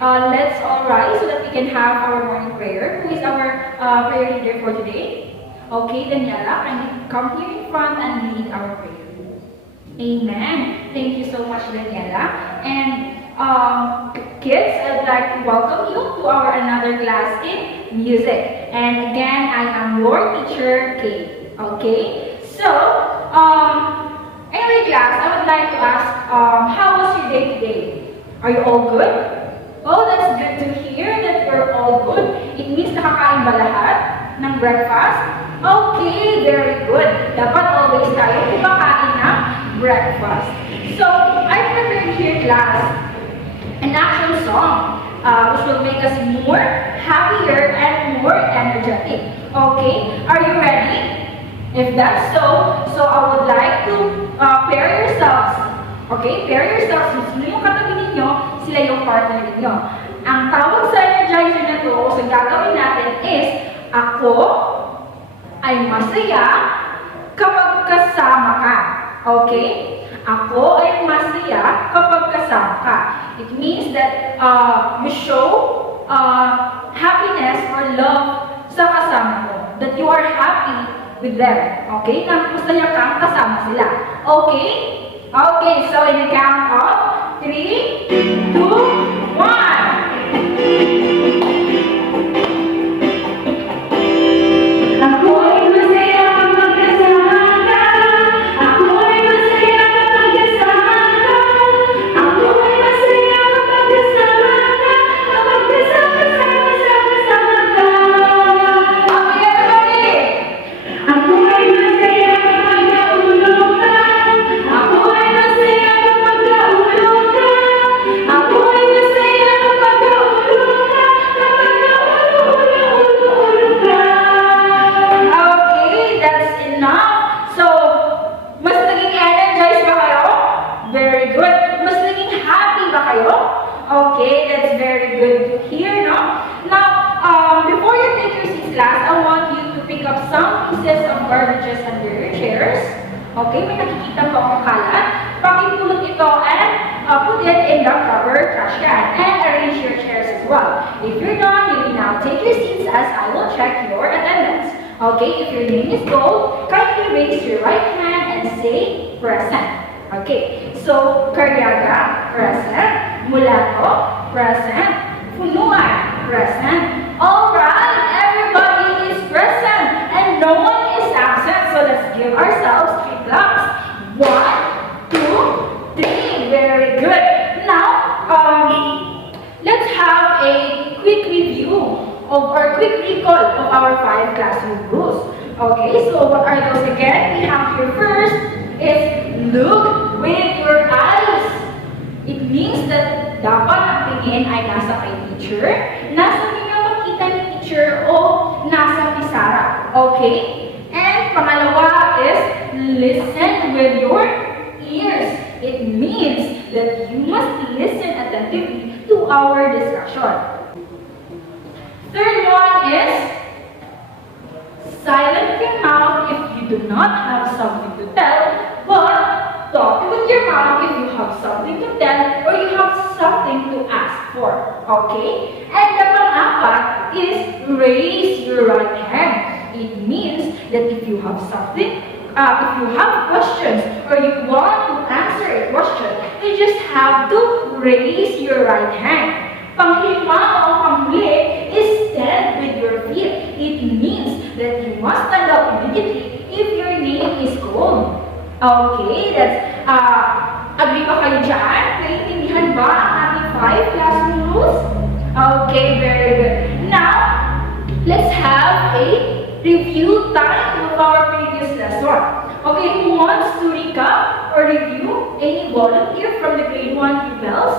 let's all rise so that we can have our morning prayer. Who is our prayer leader for today? Okay, Daniela, can you come here in front and lead our prayer? Amen. Thank you so much, Daniela. And kids, I'd like to welcome you to our another class in music. And again, I am your teacher, Kate. Okay? So, anyway, class, I would like to ask, how was your day today? Are you all good? Oh, that's good to hear that you're all good. It means nakakain ba lahat ng breakfast? Okay, very good. Dapat always tayo kumakain ng breakfast. So, I prepared here, class, an action song, which will make us more happier and more energetic. Okay, are you ready? If that's so I would like to pair yourselves. Okay, pair yourselves. Kung sino yung katabi ninyo, sila yung partner ninyo. Ang tawag sa energizer na to, o sa gagawin natin is, ako ay masaya kapag kasama ka. Okay? Ako ay masaya kapag kasama ka. It means that you show happiness or love sa kasama mo. That you are happy with them. Okay? Na masaya kang kasama sila. Okay? Okay, so in the count of 3, 2, 1. Okay, that's very good to hear, no? Now, before you take your seats, class, I want you to pick up some pieces of garbages under your chairs. Okay, may nakikita po akong kalat. Pakipulot ito and put it in the proper trash can and arrange your chairs as well. If you're done, you may now take your seats as I will check your attendance. Okay, if your name is gold, kindly raise your right hand and say present. Okay, so Karyaga, present. Mulato, present. Punuan, present. Alright, everybody is present and no one is absent. So let's give ourselves 3 claps. 1, 2, 3. Very good. Now, let's have a quick review or quick recall of our 5 classroom rules. Okay, so what are those again? We have here first is look with your eyes. It means that dapat ang tingin ay nasa kay teacher, nasa pinapakita ni teacher o nasa pisara. Okay? And pangalawa is listen with your ears. It means that you must listen attentively to our discussion. Third one is silent your mouth if you do not have something to tell, but talk with your mouth if you have something to tell or you have something to ask for. Okay? And the pang-apat is raise your right hand. It means that if you have something, if you have questions or you want to answer a question, you just have to raise your right hand. Panglima o panghuli is stand with your feet. It means that you must stand up immediately if your name is called. Okay, that's, agree ba kayo dyan? Naiintindihan ba ang ating 5 classroom rules? Okay, very good. Now, let's have a review time of our previous lesson. Okay, who wants to recap or review? Any volunteer from the grade 1 pupils?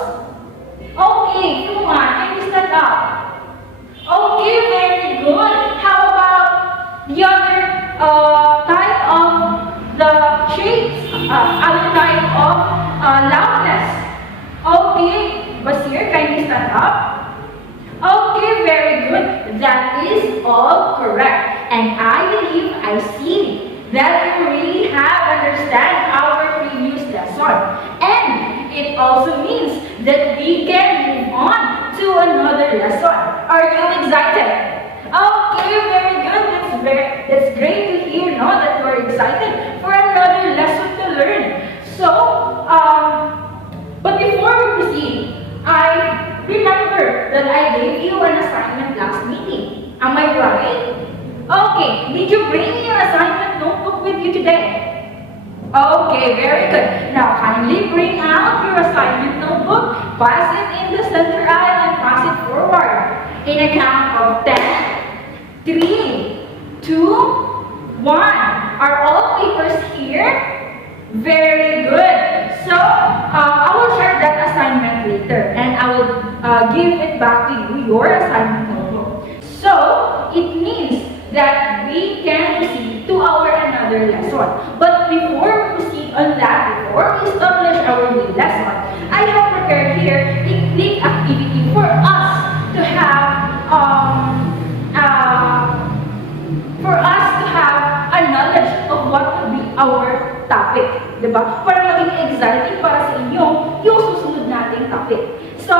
Okay, come on, can you stand up? Okay, very good. How about the other type of the shades, other type of loudness? Okay, Basir, can you stand up? Okay, very good. That is all correct. And I believe I see that you really have understand our previous lesson. And it also means that we can move on to another lesson. Are you excited? Okay, very good. That's great to hear, no, that you're excited for another lesson to learn. So, but before we proceed, I remember that I gave you an assignment last meeting. Am I right? Okay, did you bring your assignment notebook with you today? Okay, very good. Now, kindly bring out your assignment notebook, pass it in the center aisle, and pass it forward. In a count of 10, 3, 2, 1. Are all papers here? Very good. So, I will share that assignment later, and I will give it back to you, your assignment notebook. So, it means that we can proceed to our another lesson. But before we proceed on that, before we establish our new lesson, I have prepared here a quick activity for us to have a knowledge of what will be our topic, diba? Para maging exciting para sa inyo yung susunod nating topic. So,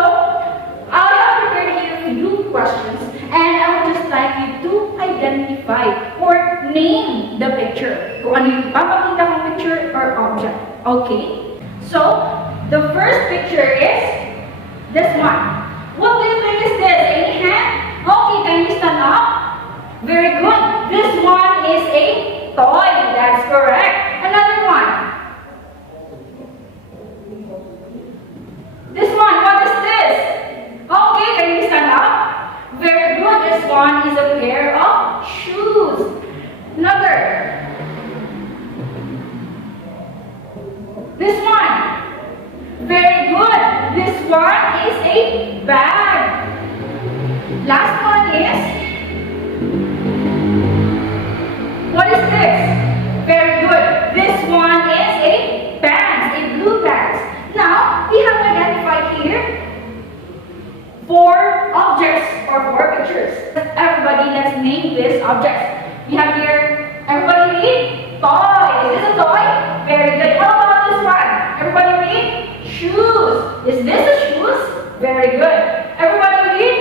I have prepared here a few questions, and I would just like you to identify or name the picture. Kung ano yung papakita kong picture or object. Okay? So, the first picture is this one. What do you think is this? Any hand? Okay, can you stand up? Very good. This one is a toy. That's correct. Another one. This one, what is this? Okay, can you stand up? Very good. This one is a pair of shoes. Another. This one. Very good. This one is a bag. Last one is, what is this? Very good. This one is a pants, a blue pants. Now, we have identified here 4 objects or 4 pictures. Everybody, let's name these objects. We have here, everybody read, toy. Is this a toy? Very good. How about this one? Everybody read, shoes. Is this a shoes? Very good. Everybody read,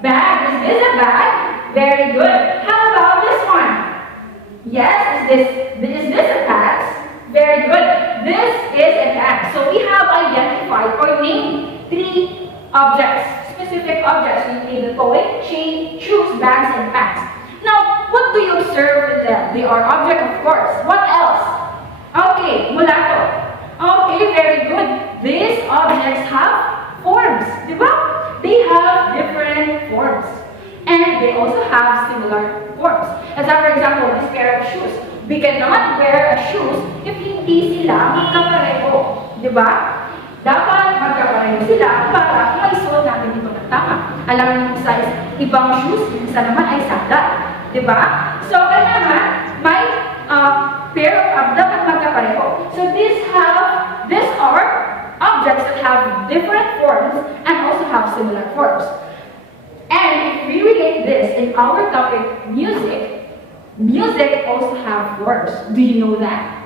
bag. Is this a bag? Very good. How about this one? Yes, is this a pants? Very good. This is a bag. So we have identified or named 3 objects, specific objects. We need the toy, chain, shoes, bags, and pants. Now, what do you observe in them? They are object, of course. What else? Okay, mulato. Okay, very good. These objects have forms, diba? They have different forms. And they also have similar forms. As for example, this pair of shoes. We cannot wear a shoes if hindi sila magkapareho. Diba? Dapat magkapareho sila para maisuot natin ito ng tama. Alam niyo sa ibang shoes, yung isa naman ay sandal. Diba? So, kailangan may pair of dapat magkapareho. So, these are objects that have different forms and also have similar forms. And if we relate this in our topic, music also have forms. Do you know that?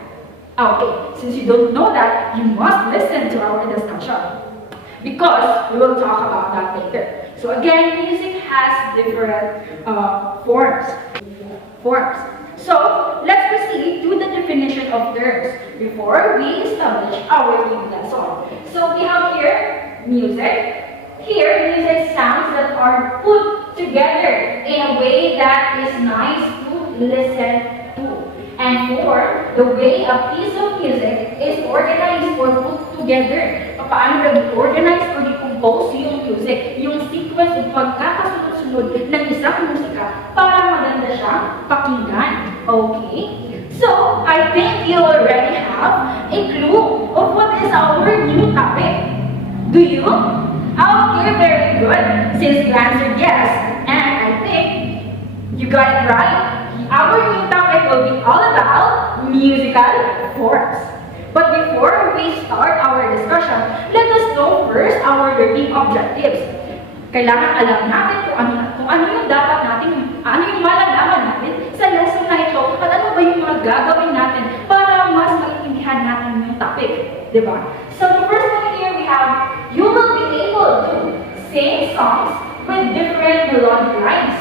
Okay, since you don't know that, you must listen to our discussion. Because we will talk about that later. So again, music has different forms. So, let's proceed to the definition of terms before we establish our new lesson. So, we have here music. Here, music sounds that are put together in a way that is nice to listen to. And 4, the way a piece of music is organized or put together. Paano nag-organize or decompose yung music, yung sequence o pagkakasunod-sunod ng isang musika para maganda siyang pakinggan. Okay? So, I think you already have a clue of what is our new topic. Do you? Okay, very good. Since you answered yes, and I think you got it right, our new topic will be all about musical forms. But before we start our discussion, let us know first our learning objectives. Kailangan alam natin kung ano yung dapat natin, ano yung malalaman natin sa lesson na ito, at ano ba yung mga gagawin natin para mas maintindihan natin yung topic. Diba? So the first one here we have, you will be able to sing songs with different melodic lines.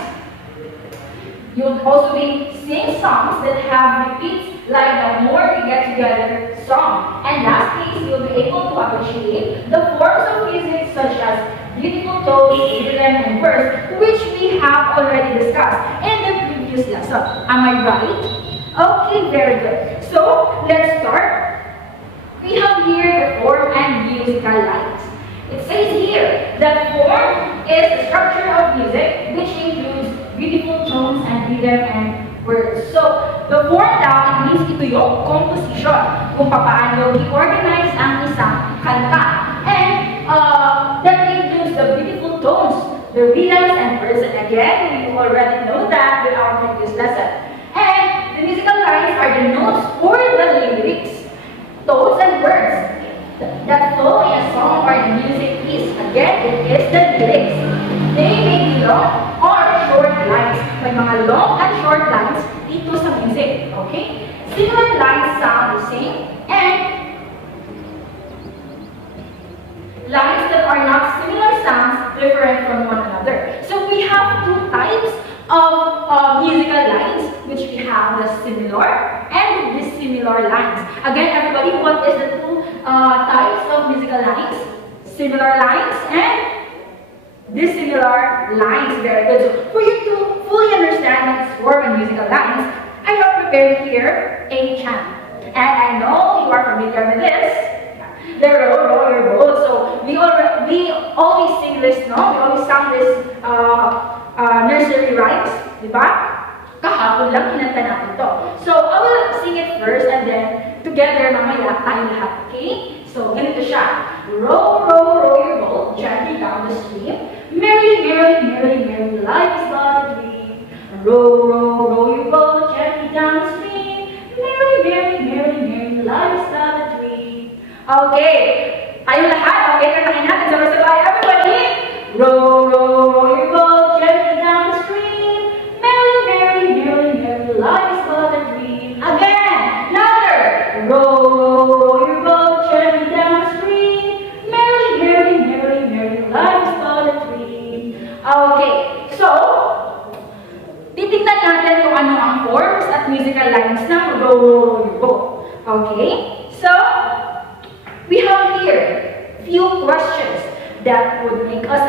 You'll also be sing songs that have repeats like the More We Get Together song. And lastly, you'll be able to appreciate the forms of music such as beautiful tones, rhythm, and verse, which we have already discussed in the previous lesson. Am I right? Okay, very good. So, let's start. We have here the form and musical lines. It says here that form is the structure of music which includes beautiful tones and rhythm and words. So, the form daw, it means ito yung composition, kung paano i-organize ang isang kanta. And that includes the beautiful tones, the rhythms and words. And again, you already know that with our previous lesson. And the musical lines are the notes or the lyrics, tones and words that flow in a song or the music piece. Again, it is the lyrics. They may be long or short lines. May mga long and short lines dito sa music. Okay? Similar lines sound the same and lines that are not similar sounds different from one another. So we have two types of musical lines, which we have the similar and dissimilar lines. Again, everybody, what is the two types of musical lines? Similar lines and dissimilar lines. Very good. So for you to fully understand its form and musical lines, I have prepared here a chant. And I know you are familiar with this. The row, row your boat. So we always sing this, no? We always sing this nursery rhymes, di ba? Kahapon lang kinanta natin to. So I will sing it first and then together mamaya tayo lahat, okay? So ganito siya. Row, row, row your boat gently down the stream. Merrily, merrily, merrily, merrily, life is but a dream. Row, row, row your boat gently down the stream. Merrily, merrily, merrily, merrily, life is but a dream. Okay, tayo lahat, okay, kantahin natin sabay-sabay. Everybody, row, row, row your boat gently down the stream. Merrily, merrily, merrily, merrily, life is but a dream. Again, louder. Row, row, row your boat gently down the stream. Merrily, merrily, merrily, merrily, life is but a dream. Okay, so titingnan natin kung ano ang forms at musical lines ng row, row, row your boat. Okay, so we have here few questions that would make us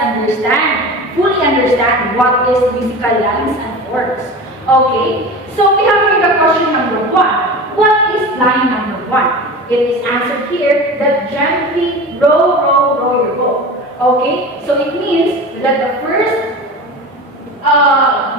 fully understand what is musical lines and forms. Okay, so we have here the question number 1. What is line number 1? It is answered here that gently row, row, row your boat. Okay, so it means that the first,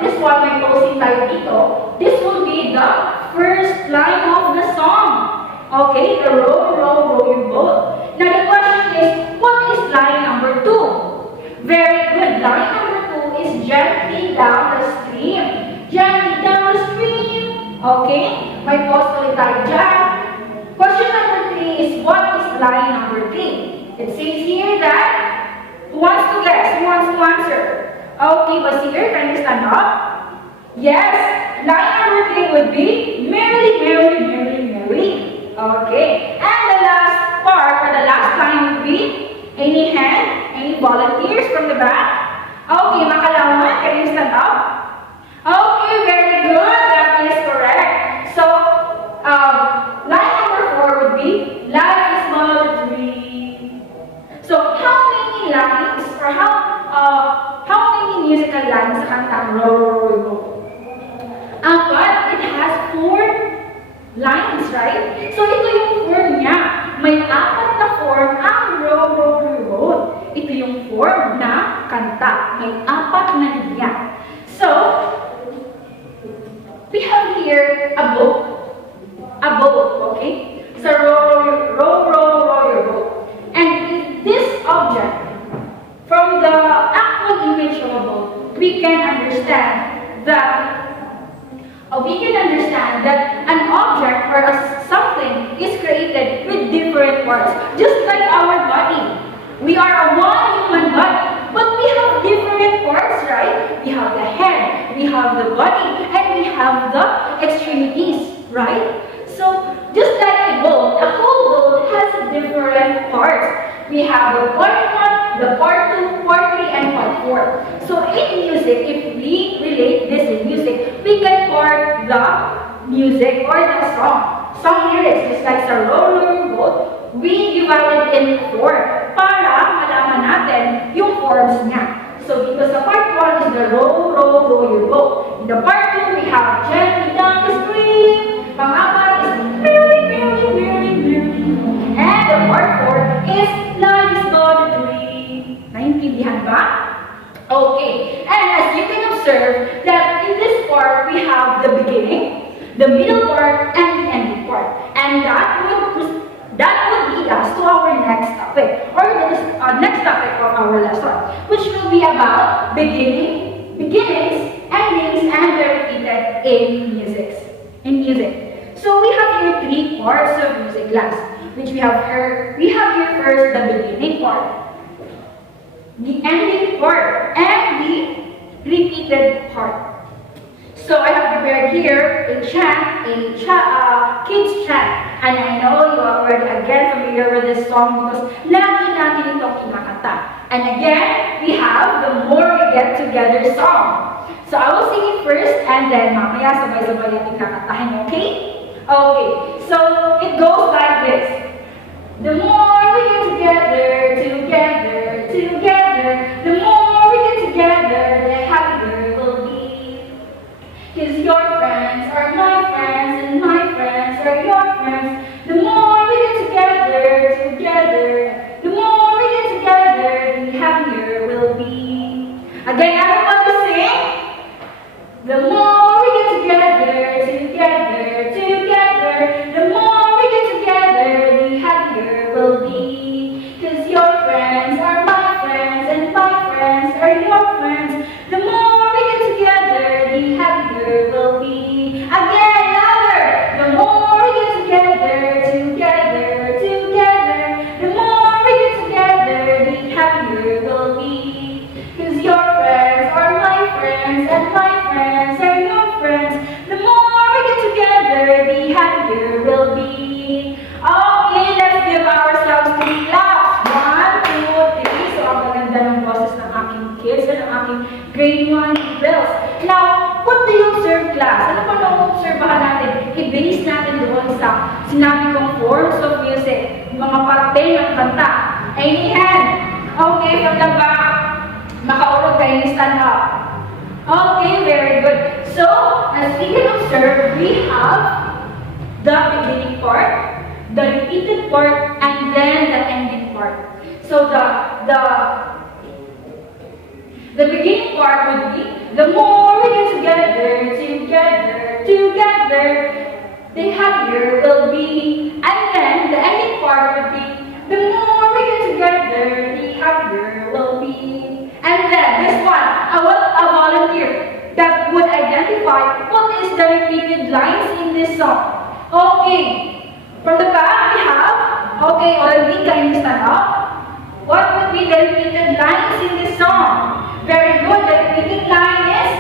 this one may posting tayo dito, this will be the first line of the song. Okay, the row, row, row your boat. Now the question is, what is line number 2? Very good. Line number 2 is gently down the stream. Gently down the stream. Okay, may pause ulit tayo dyan. Question number 3 is, what is line number 3? It says here that, who wants to guess? Who wants to answer? Okay, Basir, can you stand up? Yes, line number 3 would be merrily, merrily, merrily, merrily. Okay, and the last part, or the last line would be, any hand, any volunteers from the back? Okay, Makalawan, can you stand up? Okay, very good, that is correct. So, line number 4 would be, life is but a dream. So, how many lines, or how many musical lines sa kantang Row, Row, Row? But it has 4 lines, right? So, ito yung form niya. May 4 na form ang row, row, row. Ito yung form na kanta. May 4 na linya. So, we have here a boat. A boat, okay? So, row, row, row, row your boat. And this object, from the actual image of a boat, we can understand that an object or something is created with different parts. Just like our body. We are a one human body, but we have different parts, right? We have the head, we have the body, and we have the extremities, right? So, just like a boat, a whole boat has different parts. We have the part 1, the part 2, part 3, and and part 4. So in music, if we relate this in music, we can part the music or the song lyrics, just like sa row, row your boat, we divide it in 4 para malaman natin yung forms niya. So dito sa part 1 is the row, row, row your boat. In the part 2, we have gently down the stream. Pang-apat is merrily, merrily, merrily, merrily. And the part 4 is life is but a dream. Naintindihan ba? Okay. And as you can observe that in this part, we have the beginning, the middle part, and the ending part. And that would lead us to our next topic, or the next topic of our lesson, which will be about beginnings, endings, and the repeated in music. So we have here 3 parts of music class, which we have here first the beginning part, the ending part, and the repeated part. So I have prepared here a kids chant, and I know you are already again familiar with this song because lagi natin ito kinakanta. And again, we have the More We Get Together song. So I will sing it first, and then mamaya sabay-sabay natin kakantahin, okay? Okay, so it goes like this. The more we get together, the more we get together, the happier we'll be. 'Cause your friends are my friends, and my friends are your friends. The more we get together, the more we get together, the happier we'll be. Again, everyone to sing. The more we get together, the more we get together, the happier we'll be. 'Cause your friends are my friends, and my friends are your friends. The more we get together, the happier we'll be. Again, louder. The more we get together, the more we get together, the happier we'll be. 'Cause your friends are my friends, and my friends are your friends. The more we get together, the happier we'll be. Okay, let's give ourselves 3 claps. 1, 2, 3. So, ang maganda ng boses ng aking kids and ng aking grade 1 bells. Now, what do you observe, class? Ano pa na-obserbahan natin? I-base natin doon sa sinabi kong forms of music, mga parte ng kanta. Any hand? Okay, from the back. Makaurog kayo, stand up. Okay, very good. So, as we can observe, we have the beginning part, the repeated part, and then the ending part. So, the beginning part would be, the more we get together, the happier we'll be. And then, the ending part would be, the more we get together, the happier we'll be. And then, this one, I want a volunteer that would identify what is the repeated lines in this song. Okay, from the back we have, okay, Olympic, can you stand up? What would be the repeated lines in this song? Very good. The repeated line is,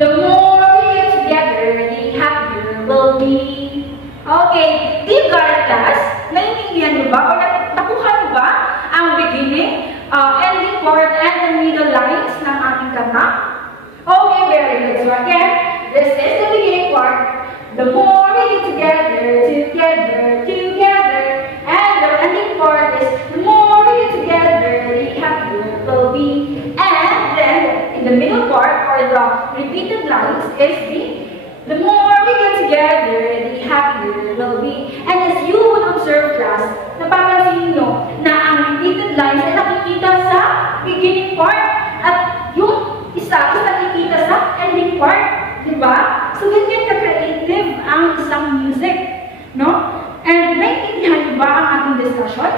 the more we get together, the happier we'll be. Okay, do you got it, class? Naiintindihan niyo ba? O nakuha niyo ba ang beginning, ending part, and the middle lines ng ating kanta? Okay, very good. So again, this is the beginning part. The more we get together, and the ending part is, the more we get together, the happier we'll be. And then, in the middle part, or the repeated lines, is the more we get together, the happier we'll be. And as you would observe, class, napapansin nyo na ang repeated lines ay nakikita sa beginning part, at yung isa is nakikita sa ending part. Diba? So, ganyan ka-creative ang isang music. No? And naiintindihan niyo ba ang ating discussion?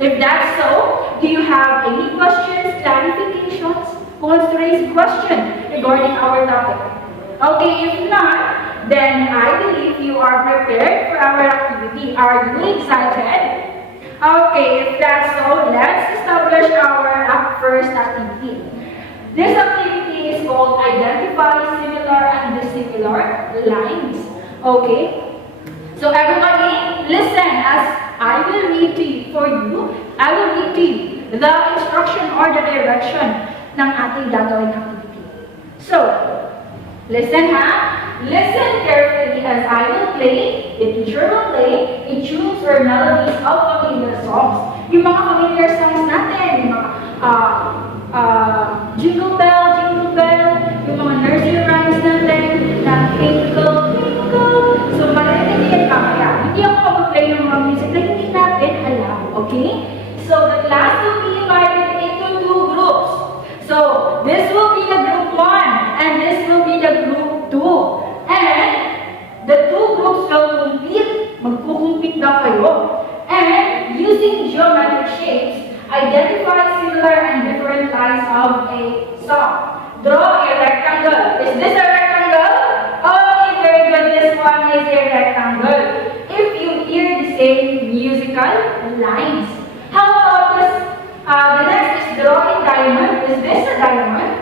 If that's so, do you have any questions, clarifications? Who wants to raise a question regarding our topic? Okay, if not, then I believe you are prepared for our activity. Are you excited? Okay, if that's so, let's establish our first activity. This activity is called Identify Similar and Dissimilar Lines. Okay? So everybody, listen as I will read to you, I will read to you the instruction or the direction ng ating gagawin activity. So, listen ha. Listen carefully as I will play, the teacher will play, in tunes or melodies of familiar songs. Yung mga familiar songs natin, yung mga Jingle Bell, yung mga nursery rhymes natin, na Twinkle, Twinkle. So, marinig ka kaya. Hindi ako mag-play ng mga music na hindi natin alam, okay? So, the class will be divided into two groups. So, this will be the group 1, and this will be the group 2. And, the two groups will compete. Magkukumpit na kayo. And, using geometric shapes, identify similar and different lines of a song. Draw a rectangle. Is this a rectangle? Okay, very good. This one is a rectangle. If you hear the same musical lines. How about this? The next is draw a diamond. Is this a diamond?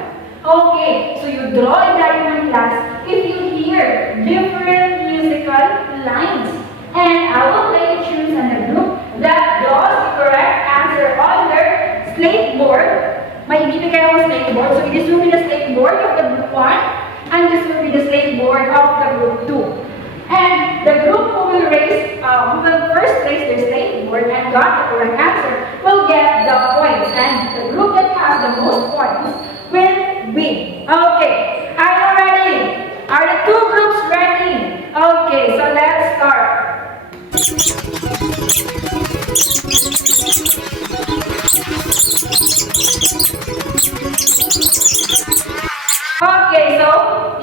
Okay, so you draw a diamond class if you hear different musical lines. And I will play tunes in the group that draws the correct answer on their slate board. May ibibigay akong slate board. So this will be the slate board of the group 1, and this will be the slate board of the group 2. And the group who will first place their slate board and got the correct answer will get the points. And the group that has the most points will win. Okay, are you ready? Are the two groups ready? Okay, so let's start. Okay, so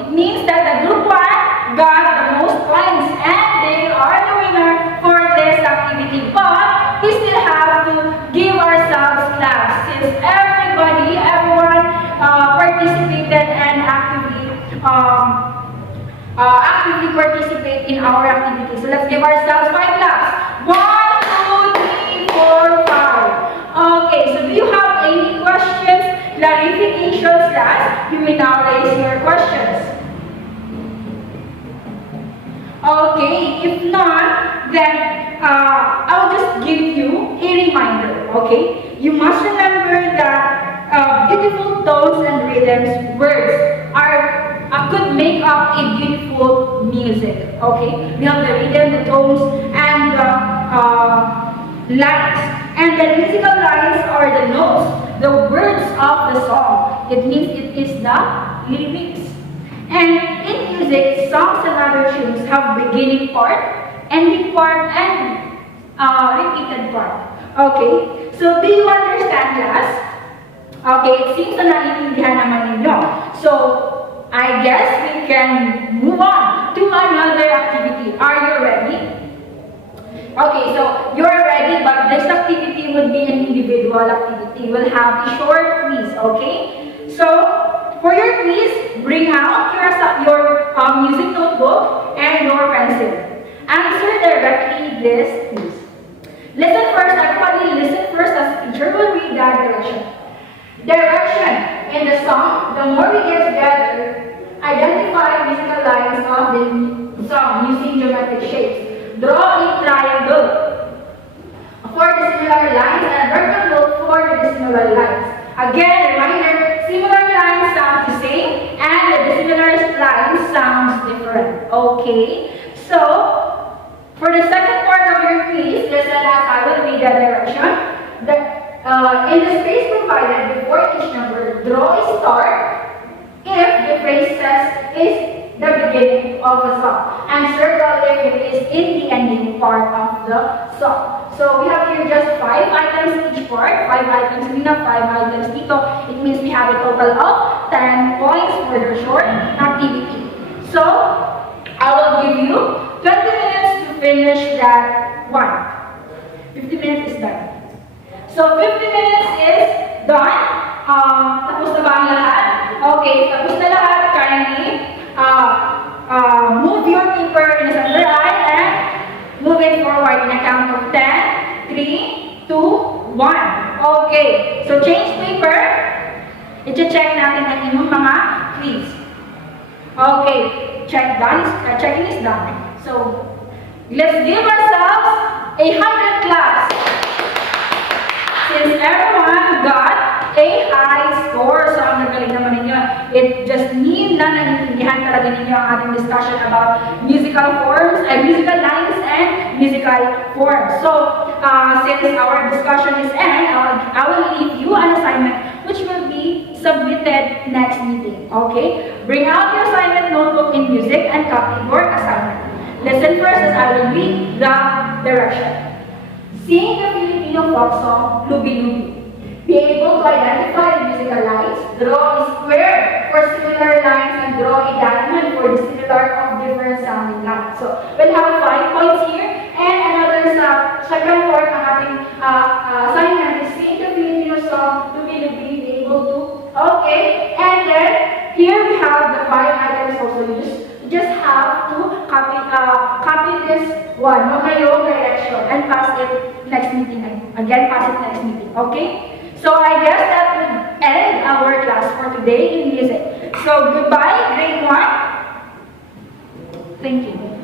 it means that the group 1 got the most points and they are the winner for this activity. But we still have to give ourselves claps since everyone participated and actively participate in our activity. So let's give ourselves 5 claps. 1, 2, 3, 4, 5. Okay, so do you have any questions, clarifications, class? You may now raise your questions. Okay, if not, then I'll just give you a reminder, okay? You must remember that beautiful tones and rhythms, words, could make up a beautiful music, okay? We have the rhythm, the tones, and the lines. And the musical lines are the notes, the words of the song. It means it is the lyrics. And in music, songs and other tunes have beginning part, ending part, and repeated part. Okay? So, do you understand, class? Okay, it seems na naiintindihan naman ninyo. So, I guess we can move on to another activity. Are you ready? Okay, so you're ready, but this activity will be an individual activity. We'll have a short quiz, okay? So, for your quiz, bring out your music notebook and your pencil. Answer directly this quiz. Listen first, everybody listen first as the teacher will read that direction. Direction in the song, the more we get together, identify musical lines of the song using geometric shapes. Draw a triangle for the similar lines and a rectangle for the dissimilar lines. Again, reminder, similar lines sound the same and the dissimilar lines sounds different. Okay? So, for the second part of your quiz, listen as I will read the direction. In the space provided before each number, draw a star if the phrase says is the beginning of a song, and circle if it is in the ending part of the song. So we have here just 5 items each part, 5 items, we have 5 items dito. It means we have a total of 10 points for the short activity. So, I will give you 20 minutes to finish that one. 50 minutes is done. So, 50 minutes is done. Tapos na ba ang lahat? Okay, tapos na lahat. Kindly move your paper in a center eye and move it forward in a count of 10, 3, 2, 1. Okay, so change paper. I-check natin ang inyong mga quiz. Okay, checking is done. So, let's give ourselves 100 claps. Since everyone it just means na naiintindihan talaga ninyo ang ating discussion about musical forms, musical lines and musical forms. So, since our discussion is end, I will leave you an assignment which will be submitted next meeting. Okay? Bring out your assignment notebook in music and copy your assignment. Listen first as I will read the direction. Sing the Filipino folk song, Lubi Lubi. Be able to identify the musical lines, draw a square for similar lines, and draw a diamond for the similar of different sounding lines. So, we'll have 5 points here, and another second part ng ating assignment is sing the Filipino song, Lubi Lubi, be able to, okay, and then, here we have the 5 items also used. You just have to copy this one, yung direction, and pass it next meeting. Again, pass it next meeting, okay? So I guess that would end our class for today in music. So goodbye, grade 1. Thank you.